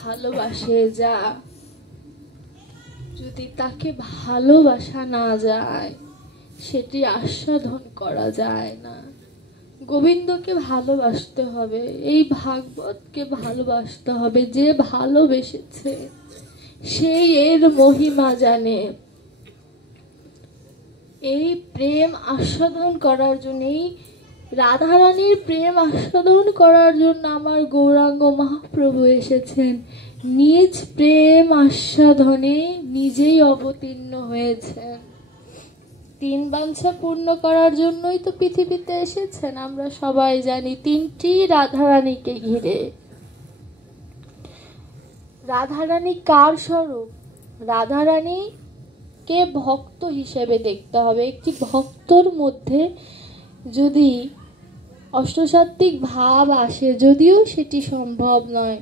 ভালোবাসে যা, যদি তাকে ভালোবাসা না যায় সেটি আস্বাদন করা যায় না। গোবিন্দকে ভালোবাসতে হবে, এই ভাগবতকে ভালোবাসতে হবে। যে ভালোবেসেছে সেই এর মহিমা জানে। এই প্রেম আস্বাদন করার জন্য, এই রাধারানীর প্রেম আস্বাদন করার জন্য আমার গৌরাঙ্গ মহাপ্রভু এসেছেন। নিজ প্রেম আস্বাদনে নিজেই অবতীর্ণ হয়েছেন। 3 বাঞ্ছা পূর্ণ করার জন্যই তো পৃথিবীতে এসেছেন। আমরা সবাই জানি 3টি রাধারানীকে ঘিরে। রাধারানী কার স্বরূপ? রাধারানী কে ভক্ত হিসেবে দেখতে হবে। একটি ভক্তর মধ্যে যদি অষ্টসাত্ত্বিক ভাব আসে, যদিও সেটি সম্ভব নয়,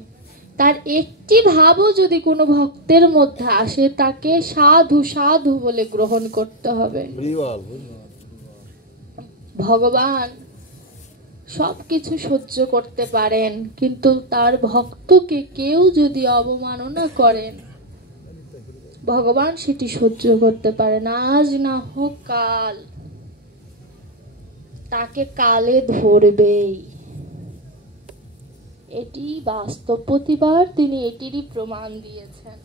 তার একটি ভাবও যদি কোনো ভক্তের মধ্যে আসে, তাকে সাধু সাধু বলে গ্রহণ করতে হবে। ভগবান সবকিছু সহ্য করতে পারেন, কিন্তু তার ভক্তকে কেউ যদি অবমাননা করেন, ভগবান সেটি সহ্য করতে পারেন। আজ না হোক কাল, তাকে কালে ধরবেই। এটি বাস্তব, প্রতিবার তিনি এটিরই প্রমাণ দিয়েছেন।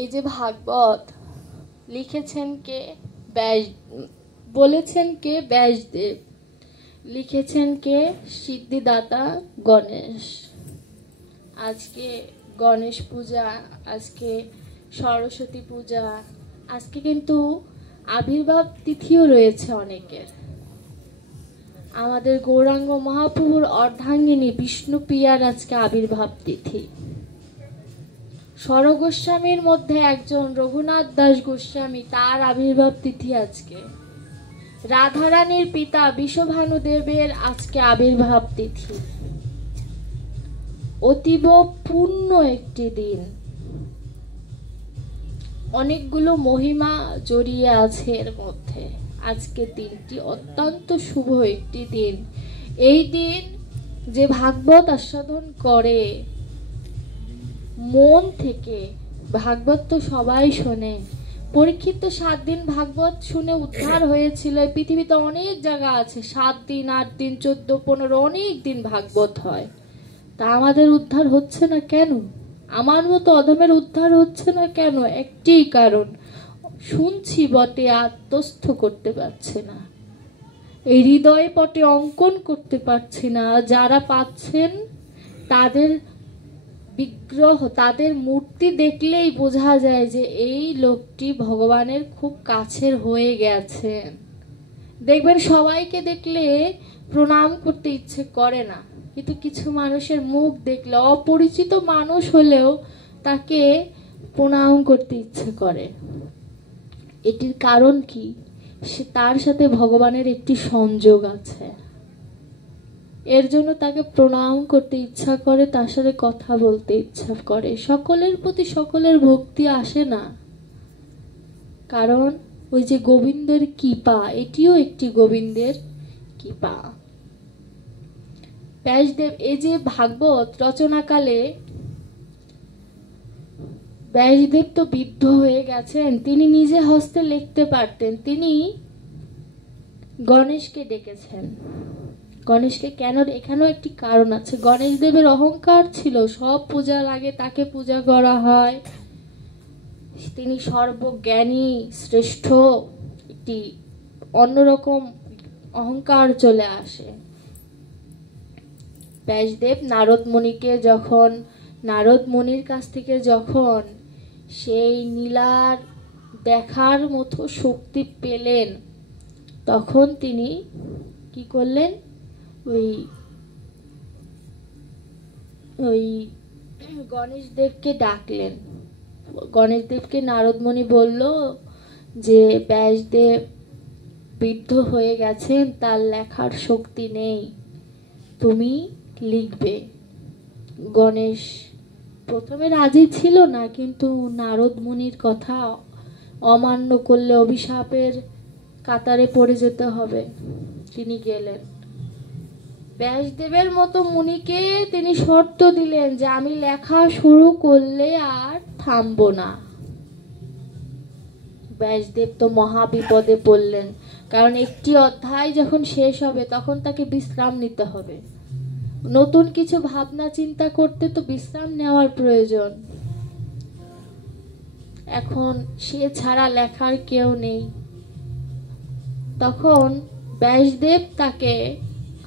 এই যে ভাগবত লিখেছেন কে? বলেছেন কে? ব্যাসদেব। লিখেছেন কে? সিদ্ধিদাতা গণেশ। আজকে গণেশ পূজা, আজকে সরস্বতী পূজা, আজকে কিন্তু আবির্ভাব তিথিও রয়েছে অনেকের। আমাদের গৌরাঙ্গ মহাপ্রভুর অর্ধাঙ্গিনী বিষ্ণুপ্রিয়ার আজকে আবির্ভাব তিথি। স্বরগোস্বামীর মধ্যে একজন রঘুনাথ দাস গোস্বামী, তার আবির্ভাব তিথি আজকে। রাধারানীর পিতা বিশ্বভানুদেবের আজকে আবির্ভাব তিথি। অতীব পূর্ণ একটি দিন, অনেকগুলো মহিমা জড়িয়ে আছে এর মধ্যে। আজকে দিনটি অত্যন্ত শুভ একটি দিন। এই দিন যে ভাগবত আস্বাদন করে মন থেকে, ভাগবত তো সবাই শোনে। পরীক্ষিত তো 7 দিন ভাগবত শুনে উদ্ধার হয়েছিল। পৃথিবীতে অনেক জায়গা আছে 7 দিন, 8 দিন, 14, 15 অনেক দিন ভাগবত হয়। তা আমাদের উদ্ধার হচ্ছে না কেন? আমার মতো অধমের উদ্ধার হচ্ছে না কেন? একটি কারণ, শুনছি বটে আত্মস্থ করতে পারছে না, এই হৃদয়ে পটে অঙ্কন করতে পারছে না। যারা পাচ্ছেন তাদের বিগ্রহ, তাদের মূর্তি দেখলেই বোঝা যায় যে এই লোকটি ভগবানের খুব কাছের হয়ে গেছেন। দেখবেন সবাইকে দেখলে প্রণাম করতে ইচ্ছে করে না, কিন্তু কিছু মানুষের মুখ দেখলে, অপরিচিত মানুষ হলেও তাকে প্রণাম করতে ইচ্ছে করে। এটির কারণ কি? সে তার সাথে ভগবানের একটি সংযোগ আছে, এর জন্য তাকে প্রণাম করতে ইচ্ছা করে, তার সাথে কথা বলতে ইচ্ছা করে। সকলের প্রতি সকলের ভক্তি আসে না, কারণ ওই যে গোবিন্দের কৃপা, এটিও একটি গোবিন্দের কৃপা। ব্যাসদেব এই যে ভাগবত রচনাকালে ব্যাসদেব তো বৃদ্ধ হয়ে গেছেন, তিনি নিজে হস্তে লিখতে পারতেন। তিনি গণেশকে ডেকেছেন। গণেশকে কেন? এখানেও একটি কারণ আছে। গণেশ দেবের অহংকার ছিল, সব পূজার আগে তাকে পূজা করা হয়, তিনি সর্বজ্ঞানী, শ্রেষ্ঠ, একটি অন্যরকম অহংকার চলে আসে। ব্যাসদেব নারদ মুনিকে যখন, নারদ মুনির কাছ থেকে যখন সেই নীলার দেখার মতো শক্তি পেলেন, তখন তিনি কি করলেন? ওই গণেশ দেবকে ডাকলেন। গণেশ দেবকে নারদ মুনি বলল যে ব্যাসদেব বৃদ্ধ হয়ে গেছেন, তার লেখার শক্তি নেই, তুমি লিখবে। গণেশ প্রথমে রাজি ছিল না, কিন্তু নারদ মুনির কথা অমান্য করলে অভিশাপের কাতারে পড়ে যেতে হবে, তিনি গেলেন। ব্যাসদেবের মতো মুনিকে তিনি শর্ত দিলেন যে আমি লেখা শুরু করলে আর থামবো না। ব্যাসদেব তো মহা বিপদে পড়লেন, কারণ একটি অধ্যায় যখন শেষ হবে তখন তাকে বিশ্রাম নিতে হবে। নতুন কিছু ভাবনা চিন্তা করতে তো বিশ্রাম নেওয়ার প্রয়োজন। এখন সে ছাড়া লেখার কেউ নেই। তখন ব্যাসদেব তাকে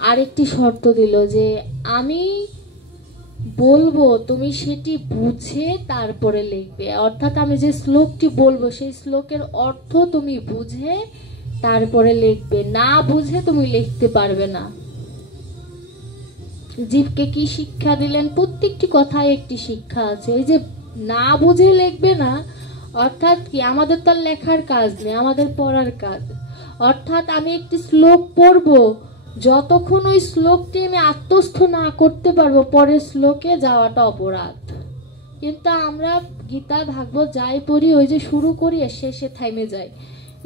আরেকটি শর্ত দিল যে আমি বলবো, তুমি সেটি বুঝে তারপরে লিখবে। অর্থাৎ আমি যে শ্লোকটি বলবো সেই শ্লোকের অর্থ তুমি বুঝে তারপরে লিখবে, না বুঝে তুমি লিখতে পারবে না। জীবকে কি শিক্ষা দিলেন? প্রত্যেকটি কথায় একটি শিক্ষা আছে। এই যে না বুঝে লিখবে না, অর্থাৎ কি, আমাদের তো লেখার কাজ নেই, আমাদের পড়ার কাজ। অর্থাৎ আমি একটি শ্লোক পড়বো, যতক্ষণ ওই শ্লোকটি আমি আত্মস্থ না করতে পারবো পরের শ্লোকে যাওয়াটা অপরাধ। কিন্তু আমরা গীতা ভাগবত যাই পড়ি, ওই যে শুরু করি শেষে থেমে যাই,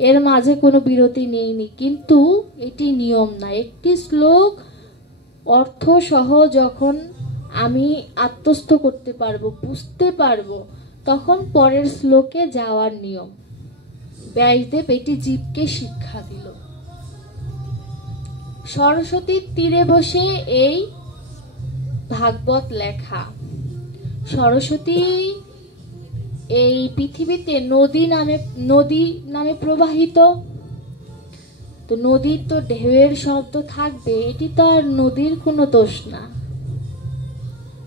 এর মাঝে কোনো বিরতি নেইনি। কিন্তু এটি নিয়ম না। একটি শ্লোক অর্থ সহ যখন আমি আত্মস্থ করতে পারবো, বুঝতে পারবো, তখন পরের শ্লোকে যাওয়ার নিয়ম। ব্যাসদেব এটি জীবকে শিক্ষা দিল। সরস্বতীর তীরে বসে এই ভাগবত লেখা। সরস্বতী এই পৃথিবীতে নদী নামে প্রবাহিত। তো নদীর তো ঢেউয়ের শব্দ থাকবে, এটি তো আর নদীর কোনো দোষ না।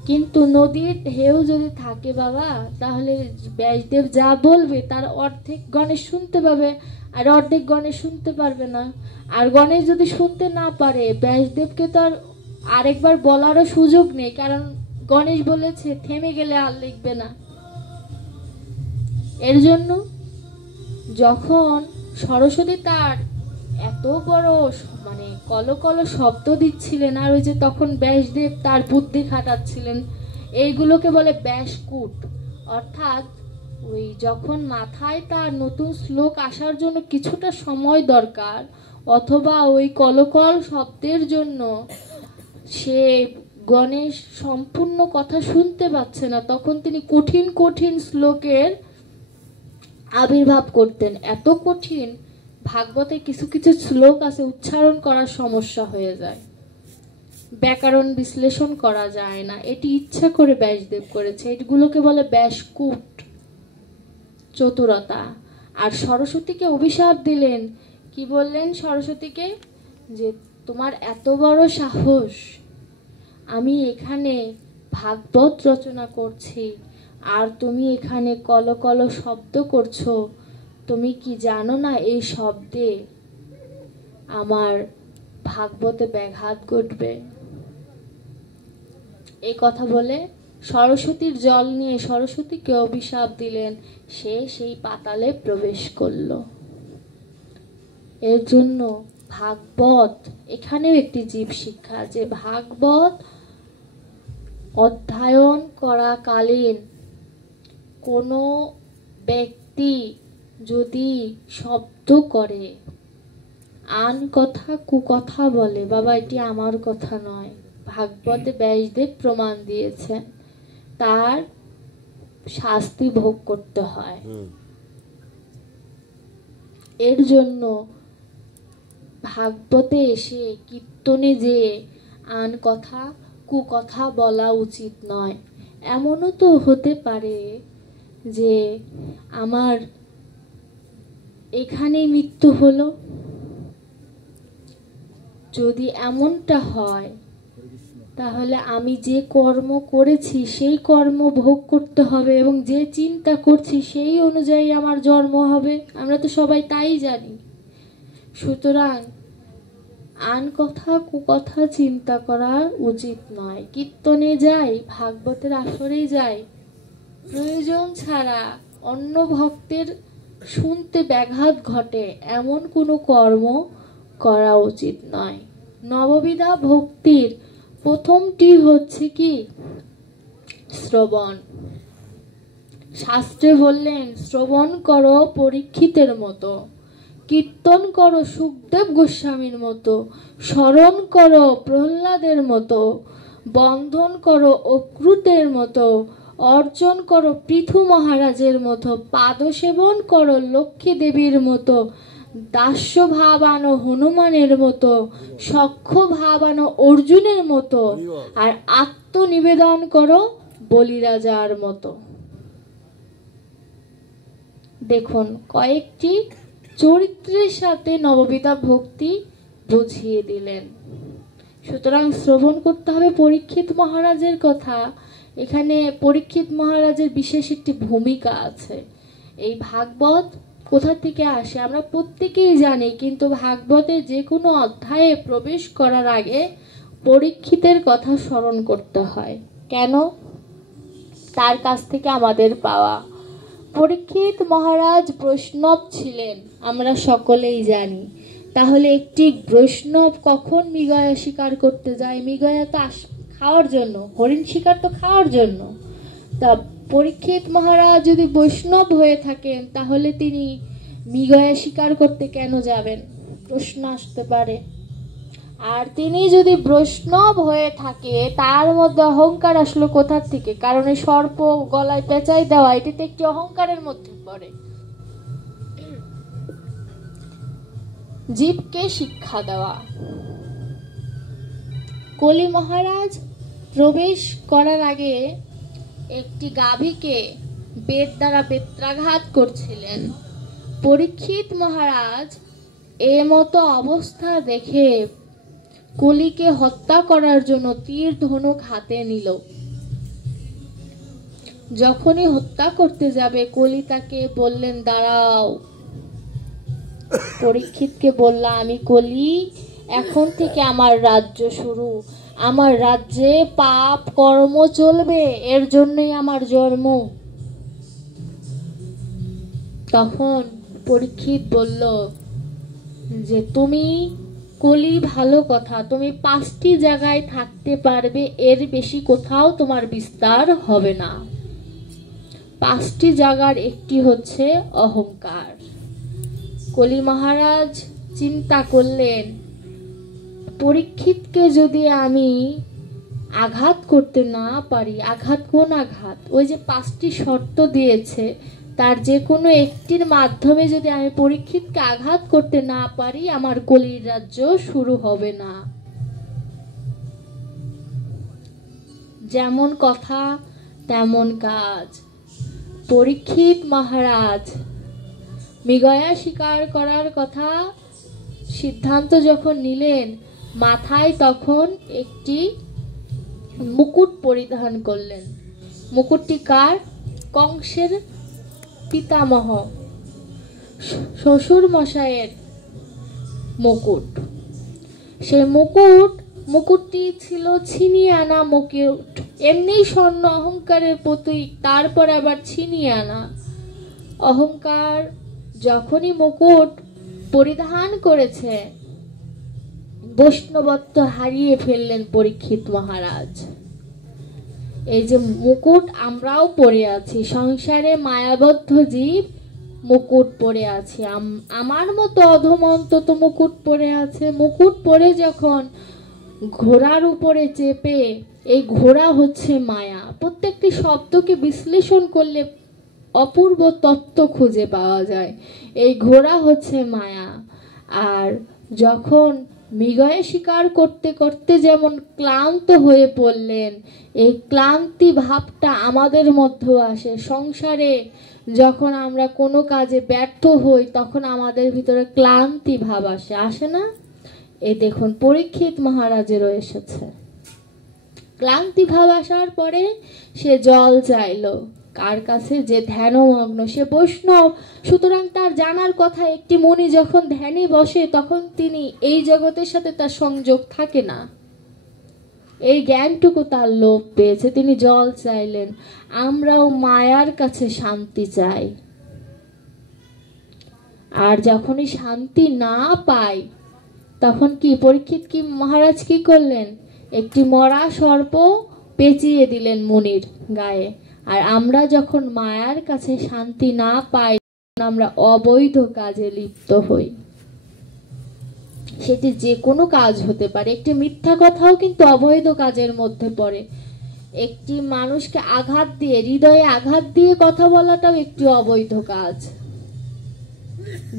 কিন্তু নদীর ঢেউ যদি থাকে বাবা, তাহলে ব্যাসদেব যা বলবে তার অর্ধেক গণেশ শুনতে পাবে, আর অর্ধেক গণেশ শুনতে পারবে না। আর গণেশ যদি শুনতে না পারে, ব্যাসদেবকে তো আর আরেকবার বলারও সুযোগ নেই, কারণ গণেশ বলেছে থেমে গেলে আর লিখবে না। এর জন্য যখন সরস্বতী তার এত বড় কল শব্দ দিচ্ছিলেন, আর ওই যে তখন ব্যাসদেব তার বুদ্ধি খাটাচ্ছিলেন, এইগুলোকে বলে ব্যাসকূট। অর্থাৎ ওই যখন মাথায় তার নতুন শ্লোক আসার জন্য কিছুটা সময় দরকার, অথবা ওই কলকল শব্দের জন্য সে গণেশ সম্পূর্ণ কথা শুনতে পাচ্ছে না, তখন তিনি কঠিন কঠিন শ্লোকের আবির্ভাব করতেন। এত কঠিন, ভাগবতে কিছু কিছু শ্লোক আছে উচ্চারণ করার সমস্যা হয়ে যায়, ব্যাকরণ বিশ্লেষণ করা যায় না। এটি ইচ্ছা করে ব্যাসদেব করেছে। এগুলোকে বলে ব্যাসকূট, চতুরতা। আর সরস্বতীকে অভিশাপ দিলেন। কি বললেন সরস্বতীকে? যে তোমার এত বড় সাহস, আমি এখানে ভাগবত রচনা করছি আর তুমি এখানে কলকল শব্দ করছো। তুমি কি জানো না এই শব্দে আমার ভাগবতে ব্যাঘাত ঘটবে? এই কথা বলে সরস্বতীর জল নিয়ে সরস্বতীকে অভিশাপ দিলেন। সে সেই পাতালে প্রবেশ করল। এর জন্য ভাগবত এখানেও একটি জীব শিক্ষা, যে ভাগবত অধ্যয়ন করাকালীন কোনো ব্যক্তি যদি শব্দ করে, আন কথা কুকথা বলে, বাবা এটি আমার কথা নয়, ভাগবতে ব্যাসদেব প্রমাণ দিয়েছেন, তার শাস্তি ভোগ করতে হয়। এর জন্য ভাগবতে এসে কীর্তনে যে আন কথা কুকথা বলা উচিত নয়। এমনও তো হতে পারে যে আমার এখানেই মৃত্যু হলো। যদি এমনটা হয়, তাহলে আমি যে কর্ম করেছি সেই কর্ম ভোগ করতে হবে, এবং যে চিন্তা করছি সেই অনুযায়ী আমার জন্ম হবে। আমরা তো সবাই তাই জানি। সুতরাং আন কথা কুকথা চিন্তা করা উচিত নয়। কীর্তনে যাই, ভাগবতের আসরেই যাই, প্রয়োজন ছাড়া অন্য ভক্তের শুনতে ব্যাঘাত ঘটে এমন কোনো কর্ম করা উচিত নয়। নববিধা ভক্তির প্রথমটি হচ্ছে কি? শ্রবণ। শাস্ত্রে বললেন শ্রবণ করো পরীক্ষিতের মতো। কীর্তন করো সুখদেব গোস্বামীর মতো, স্মরণ করো প্রহ্লাদের মতো, বন্ধন করো অক্রুতের মতো, অর্জন করো পৃথু মহারাজের মতো, পাদসেবন করো লক্ষ্মী দেবীর মতো, দাস্য ভাবানো হনুমানের মতো, সখ্য ভাবানো অর্জুনের মতো, আর আত্মনিবেদন করো বলিরাজার মতো। দেখুন কয়েকটি চরিত্রের সাথে নববিধা ভক্তি বুঝিয়ে দিলেন। সুতরাং শ্রবণ করতে হবে পরীক্ষিত মহারাজের কথা। এখানে পরীক্ষিত মহারাজের বিশেষ একটি ভূমিকা আছে। এই ভাগবত কোথা থেকে আসে আমরা প্রত্যেকেই জানি, কিন্তু ভাগবতের যে কোনো অধ্যায়ে প্রবেশ করার আগে পরীক্ষিতের কথা স্মরণ করতে হয়। কেন? তার কাছ থেকে আমাদের পাওয়া। পরীক্ষিত মহারাজ বৈষ্ণব ছিলেন, আমরা সকলেই জানি। তাহলে একটি বৈষ্ণব কখন মৃগয়া শিকার করতে যায়? মৃগয়া তো খাওয়ার জন্য, হরিণ শিকার তো খাওয়ার জন্য। তা পরীক্ষিত মহারাজ যদি বৈষ্ণব হয়ে থাকেন, তাহলে তিনি মৃগয়া শিকার করতে কেন যাবেন? প্রশ্ন আসতে পারে। আর তিনি যদি বৈষ্ণব হয়ে থাকে, তার মধ্যে অহংকার আসলো কোথা থেকে? কারণ এই সর্প গলায় পেঁচাই দেওয়া, এটি তো একটি অহংকারের মধ্যে পড়ে। জীবকে শিক্ষা দেওয়া। কলি মহারাজ প্রবেশ করার আগে একটি গাভীকে বেদ দ্বারা বেত্রাঘাত করছিলেন। পরীক্ষিত মহারাজ এ মতো অবস্থা দেখে কলিকে হত্যা করার জন্য তীর ধনুক হাতে নিল। যখনই হত্যা করতে যাবে, কলি তাকে বললেন, দাঁড়াও। পরীক্ষিতকে বলল, আমি কলি, এখন থেকে আমার রাজ্য শুরু। আমার রাজ্যে পাপ কর্ম চলবে, এর জন্যই আমার জন্ম। তখন পরীক্ষিত বলল যে, তুমি কলি, ভালো কথা, তুমি 5টি জায়গায় থাকতে পারবে, এর বেশি কোথাও তোমার বিস্তার হবে না। 5টি জায়গার একটি হচ্ছে অহংকার। কলি মহারাজ চিন্তা করলেন, পরীক্ষিতকে যদি আমি আঘাত করতে না পারি, আঘাত কোন আঘাত? ওই যে 5টি শর্ত দিয়েছে, তার যে কোনো একটির মাধ্যমে যদি আমি পরীক্ষিতকে আঘাত করতে না পারি, আমার কলির রাজ্য শুরু হবে না। যেমন কথা তেমন কাজ। পরীক্ষিত মহারাজ মৃগয়া শিকার করার কথা সিদ্ধান্ত যখন নিলেন, মাথায় তখন একটি মুকুট পরিধান করলেন। মুকুটটি কার? কংসের পিতামহ শ্বশুর মশাইয়ের মুকুট। সেই মুকুটটি ছিল ছিনিয়ে আনা মুকুট। এমনি স্বর্ণ অহংকারের প্রতীক, তারপর আবার ছিনিয়ে আনা অহংকার। যখনই মুকুট পরিধান করেছে, বৈষ্ণবত্ব হারিয়ে ফেললেন পরীক্ষিত মহারাজ। এই যে মুকুট আমরাও পরে আছি, সংসারে মায়াবদ্ধ জীব মুকুট পরে আছি। আমার মতো অধমন্ত তো মুকুট পরে আছে। মুকুট পরে যখন ঘোড়ার উপরে চেপে, এই ঘোড়া হচ্ছে মায়া। প্রত্যেকটি শব্দকে বিশ্লেষণ করলে অপূর্ব তত্ত্ব খুঁজে পাওয়া যায়। এই ঘোড়া হচ্ছে মায়া। আর যখন মৃগয়া শিকার করতে করতে যেমন ক্লান্ত হয়ে পড়লেন, এই ক্লান্তি ভাবটা আমাদের মধ্যেও আসে। সংসারে যখন আমরা কোনো কাজে ব্যর্থ হই, তখন আমাদের ভিতরে ক্লান্তি ভাব আসে, আসে না? এই দেখুন পরীক্ষিত মহারাজেরও এসেছে। ক্লান্তি ভাব আসার পরে সে জল চাইলো। কার কাছে? যে ধ্যানমগ্ন, সে বৈষ্ণব। সুতরাং তার জানার কথা, একটি মুনি যখন ধ্যানে বসে, তখন তিনি এই জগতের সাথে তার সংযোগ থাকে না। এই জ্ঞানটুকু তার লোভ পেয়েছে, তিনি জল চাইলেন। আমরাও মায়ার কাছে শান্তি চাই, আর যখনই শান্তি না পাই, তখন কি পরীক্ষিত কি মহারাজ কি করলেন? একটি মরা সর্প পেঁচিয়ে দিলেন মুনির গায়ে। আর আমরা যখন মায়ার কাছে শান্তি না পাই, আমরা অবৈধ কাজে লিপ্ত হই। সেটি যে কোনো কাজ হতে পারে, একটি মিথ্যা কথাও কিন্তু অবৈধ কাজের মধ্যে পড়ে। একটি মানুষকে আঘাত দিয়ে, হৃদয়ে আঘাত দিয়ে কথা বলাটাও একটি অবৈধ কাজ।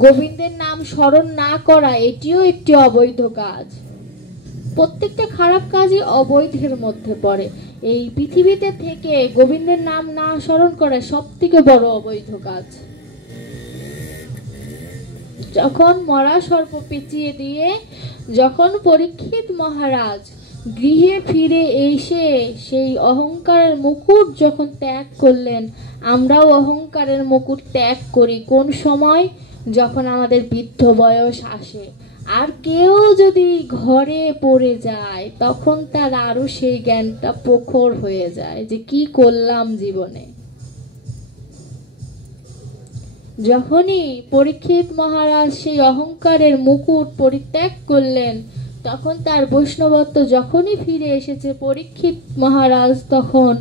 গোবিন্দের নাম স্মরণ না করা, এটিও একটি অবৈধ কাজ। প্রত্যেকটা খারাপ কাজই অবৈধের মধ্যে পড়ে। এই পৃথিবীতে থেকে গোবিন্দের নাম না স্মরণ করা সব থেকে বড় অবৈধ কাজ। যখন মরা সর্প পেঁচিয়ে দিয়ে যখন পরীক্ষিত মহারাজ গৃহে ফিরে এসে সেই অহংকারের মুকুট যখন ত্যাগ করলেন, আমরাও অহংকারের মুকুট ত্যাগ করি কোন সময়? যখন আমাদের বৃদ্ধ বয়স আসে, আর কেউ যদি ঘরে পড়ে যায়, তখন তার আরো সেই জ্ঞানটা প্রখর হয়ে যায় যে কি করলাম জীবনে। যখনই পরীক্ষিত মহারাজ সেই অহংকারের মুকুট পরিত্যাগ করলেন, তখন তার বৈষ্ণবত্ব যখনই ফিরে এসেছে, পরীক্ষিত মহারাজ তখন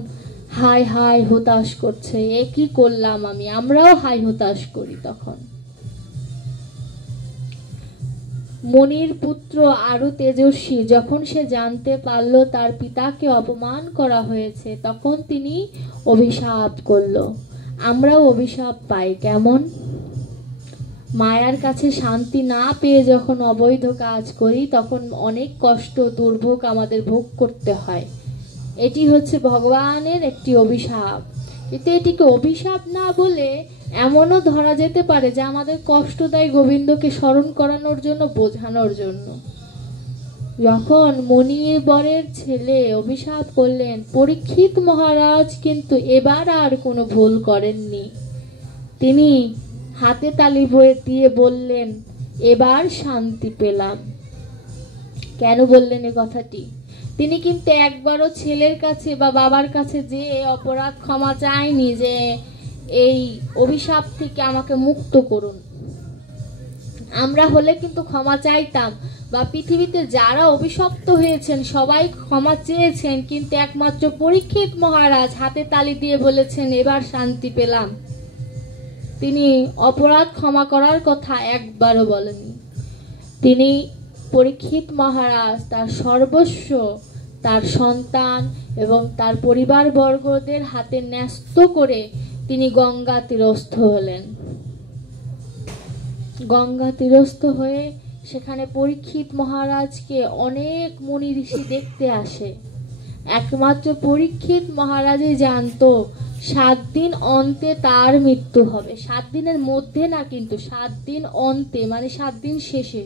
হায় হায় হতাশ করছে, এ কি করলাম আমি। আমরাও হায় হতাশ করি তখন। মনির পুত্র আরো তেজস্বী যখন সে জানতে পারল তার পিতাকে অপমান করা হয়েছে, তখন তিনি অভিশাপ করলো। আমরাও অভিশাপ পাই কেমন? মায়ার কাছে শান্তি না পেয়ে যখন অবৈধ কাজ করি, তখন অনেক কষ্ট দুর্ভোগ আমাদের ভোগ করতে হয়। এটি হচ্ছে ভগবানের একটি অভিশাপ। কিন্তু এটিকে অভিশাপ না বলে এমনও ধরা যেতে পারে যে আমাদের কষ্ট দেয় গোবিন্দকে স্মরণ করানোর জন্য, বোঝানোর জন্য। যখন মনির বরের ছেলে অভিশাপ করলেন, পরীক্ষিত মহারাজ কিন্তু এবার আর কোনো ভুল করেননি। তিনি হাতে তালি দিয়ে বললেন, এবার শান্তি পেলাম। কেন বললেন এ কথাটি? তিনি কিন্তু একবারও ছেলের কাছে বা বাবার কাছে যে অপরাধ ক্ষমা চায়নি যে এই অভিশাপ থেকে আমাকে মুক্ত করুন। আমরা হলে কিন্তু ক্ষমা চাইতাম, বা পৃথিবীতে যারা অভিশপ্ত হয়েছেন সবাই ক্ষমা চেয়েছেন, কিন্তু একমাত্র পরীক্ষিত মহারাজ হাতে তালি দিয়ে বলেছেন, এবার শান্তি পেলাম। তিনি অপরাধ ক্ষমা করার কথা একবারও বলেননি। তিনি পরীক্ষিত মহারাজ তার সর্বস্ব, তার সন্তান এবং তার পরিবারবর্গদের হাতে ন্যস্ত করে তিনি গঙ্গা তীরস্থ হলেন। গঙ্গা তীরস্থ হয়ে সেখানে পরীক্ষিত মহারাজকে অনেক মুনি ঋষি দেখতে আসে। একমাত্র পরীক্ষিত মহারাজই জানতো 7 দিন অন্তে তার মৃত্যু হবে। 7 দিনের মধ্যে না, কিন্তু 7 দিন অন্তে, মানে 7 দিন শেষে।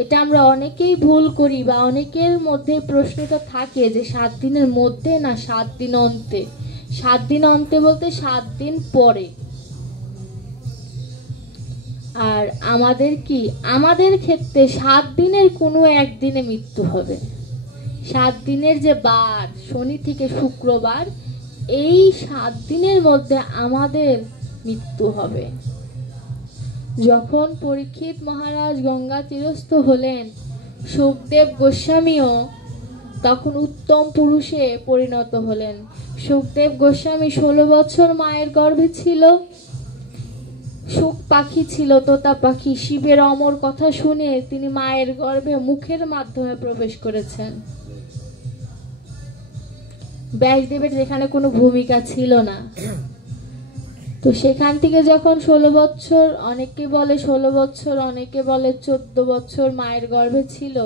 এটা আমরা অনেকেই ভুল করি, বা অনেকের মধ্যে প্রশ্নটা থাকে যে 7 দিনের মধ্যে না 7 দিন অন্তে। 7 দিন অন্তে বলতে 7 দিন পরে। আর আমাদের কি, আমাদের ক্ষেত্রে 7 দিনের কোনো একদিনে মৃত্যু হবে। 7 দিনের যে বার, শনি থেকে শুক্রবার, এই 7 দিনের মধ্যে আমাদের মৃত্যু হবে। যখন পরীক্ষিত মহারাজ গঙ্গা তীরস্থ হলেন, সুখদেব গোস্বামীও তখন উত্তম পুরুষে পরিণত হলেন। সুখদেব গোস্বামী 16 বছর মায়ের গর্ভে ছিল। সুখ পাখি ছিল, তোতা পাখি। শিবের অমর কথা শুনে তিনি মায়ের গর্ভে মুখের মাধ্যমে প্রবেশ করেছেন। ব্যাসদেবের যেখানে কোনো ভূমিকা ছিল না। তো সেখান থেকে যখন 16 বছর, অনেকে বলে 16 বছর, অনেকে বলে 14 বছর মায়ের গর্ভে ছিল।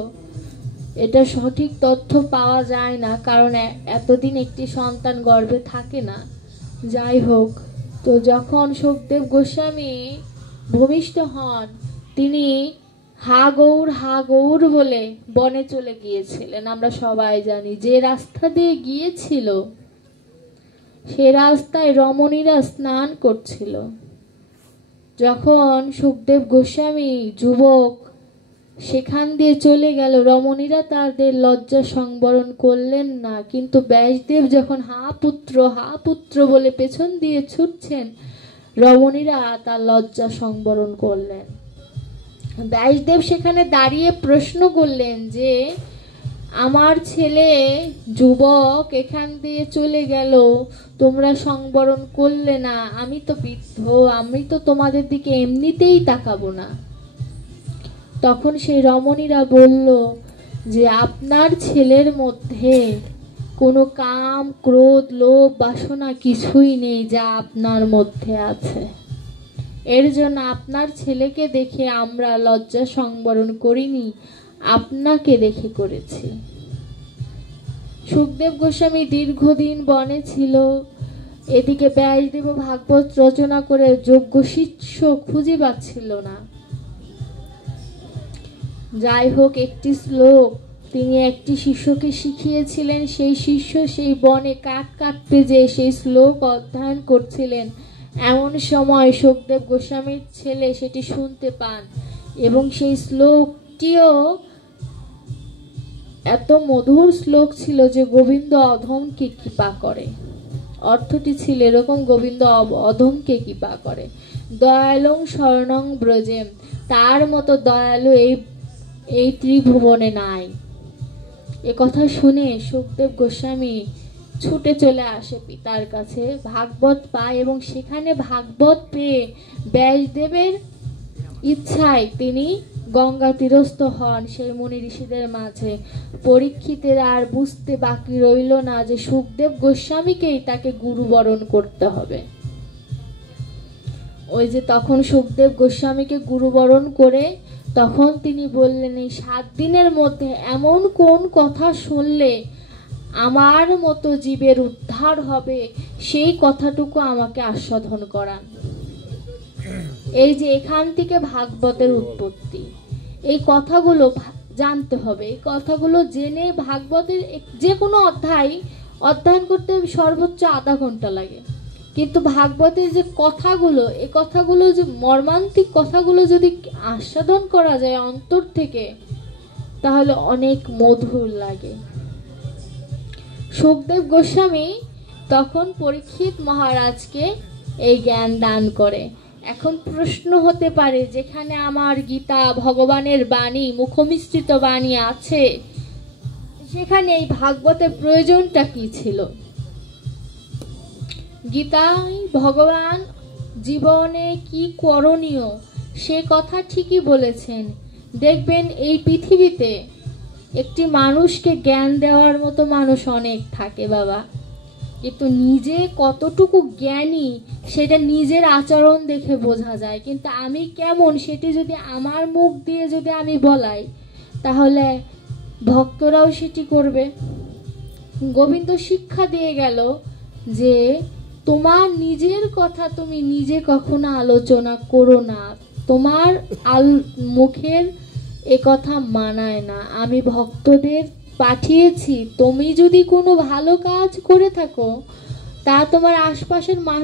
এটা সঠিক তথ্য পাওয়া যায় না, কারণ এতদিন একটি সন্তান গর্ভে থাকে না। যাই হোক, তো যখন সুখদেব গোস্বামী ভূমিষ্ঠ হন, তিনি হা গৌর বলে বনে চলে গিয়েছিলেন। আমরা সবাই জানি যে রাস্তা দিয়ে গিয়েছিল সে রাস্তায় রমণীরা স্নান করছিল। যখন সুখদেব গোস্বামী যুবক সেখান দিয়ে চলে গেল, রমণীরা তাদের লজ্জা সংবরণ করলেন না। কিন্তু ব্যাসদেব যখন হা পুত্র বলে পেছন দিয়ে ছুটছেন, রমণীরা তার লজ্জা সংবরণ করলেন। ব্যাসদেব সেখানে দাঁড়িয়ে প্রশ্ন করলেন যে আমার ছেলে যুবক এখান দিয়ে চলে গেল, তোমরা সংবরণ করলে না, আমি তো বৃদ্ধ, আমি তো তোমাদের দিকে এমনিতেই তাকাবো না। তখন সেই রমণীরা বলল যে আপনার ছেলের মধ্যে কোনো কাম, ক্রোধ, লোভ, বাসনা কিছুই নেই যা আপনার মধ্যে আছে। এর জন্য আপনার ছেলেকে দেখে আমরা লজ্জা সংবরণ করিনি, আপনাকে দেখে করেছি। সুখদেব গোস্বামী দীর্ঘদিন বনে ছিল, এদিকে ব্যাসদেব ভাগবত রচনা করে যোগ্য শিষ্য খুঁজে পাচ্ছিল না। যাই হোক, একটি শ্লোক তিনি একটি শিষ্যকে শিখিয়েছিলেন। সেই শিষ্য সেই বনে কাঠ কাটতে যেয়ে সেই শ্লোক অধ্যয়ন করছিলেন। এমন সময় সুখদেব গোস্বামীর ছেলে সেটি শুনতে পান এবং সেই শ্লোকটিও এত মধুর শ্লোক ছিল যে গোবিন্দ অধমকে কৃপা করে। অর্থটি ছিল এরকম, গোবিন্দ অধমকে কৃপা করে। দয়ালং শরণং ব্রজেম, তার মতো দয়ালু এই ত্রিভুবনে নাই। এ কথা শুনে সুখদেব গোস্বামী ছুটে চলে আসে পিতার কাছে, ভাগবত পায় এবং সেখানে ভাগবত পেয়ে ব্যাসদেবের ইচ্ছায় তিনি গঙ্গা তীরস্থ হন সেই মুনি ঋষিদের মাঝে। পরীক্ষিতের আর বুঝতে বাকি রইল না যে সুখদেব গোস্বামীকেই তাকে গুরুবরণ করতে হবে। ওই যে তখন সুখদেব গোস্বামীকে গুরুবরণ করে তখন তিনি বললেন, এই 7 দিনের মধ্যে এমন কোন কথা শুনলে আমার মতো জীবের উদ্ধার হবে সেই কথাটুকু আমাকে আস্বাদন করান। এই যে এখান থেকে ভাগবতের উৎপত্তি, এই কথাগুলো জানতে হবে। এই কথাগুলো জেনে ভাগবতের যে কোনো অধ্যয়ন করতে সর্বোচ্চ আধা ঘন্টা লাগে, কিন্তু ভাগবতের যে কথাগুলো, এই কথাগুলো যে মর্মান্তিক কথাগুলো যদি আস্বাদন করা যায় অন্তর থেকে, তাহলে অনেক মধুর লাগে। সুখদেব গোস্বামী তখন পরীক্ষিত মহারাজকে এই জ্ঞান দান করে। এখন প্রশ্ন হতে পারে, যেখানে আমার গীতা ভগবানের বাণী, মুখমিশ্রিত বাণী আছে, সেখানে এই ভাগবতের প্রয়োজনটা কি ছিল? গীতায় ভগবান জীবনে কি করণীয় সে কথা ঠিকই বলেছেন। দেখবেন এই পৃথিবীতে একটি মানুষকে জ্ঞান দেওয়ার মতো মানুষ অনেক থাকে বাবা, কিন্তু নিজে কতটুকু জ্ঞানী সেটা নিজের আচরণ দেখে বোঝা যায়। কিন্তু আমি কেমন সেটি যদি আমার মুখ দিয়ে যদি আমি বলাই, তাহলে ভক্তরাও সেটি করবে। গোবিন্দ শিক্ষা দিয়ে গেল যে তোমার নিজের কথা তুমি নিজে কখনো আলোচনা করো না, তোমার মুখের এ কথা মানায় না। আমি ভক্তদের পাঠিয়েছি, তুমি যদি কোনো ভালো কাজ করে থাকো তা তোমার আশপাশের মানুষ